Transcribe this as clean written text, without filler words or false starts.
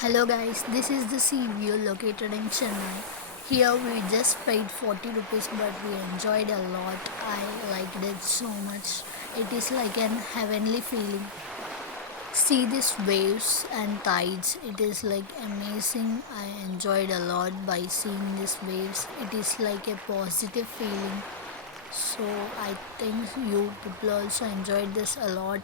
Hello guys, this is the sea view located in Chennai. Here we just paid 40 rupees but we enjoyed a lot. I liked it so much. It is like an heavenly feeling. See these waves and tides. It is like amazing. I enjoyed a lot by seeing these waves. It is like a positive feeling. So I think you people also enjoyed this a lot.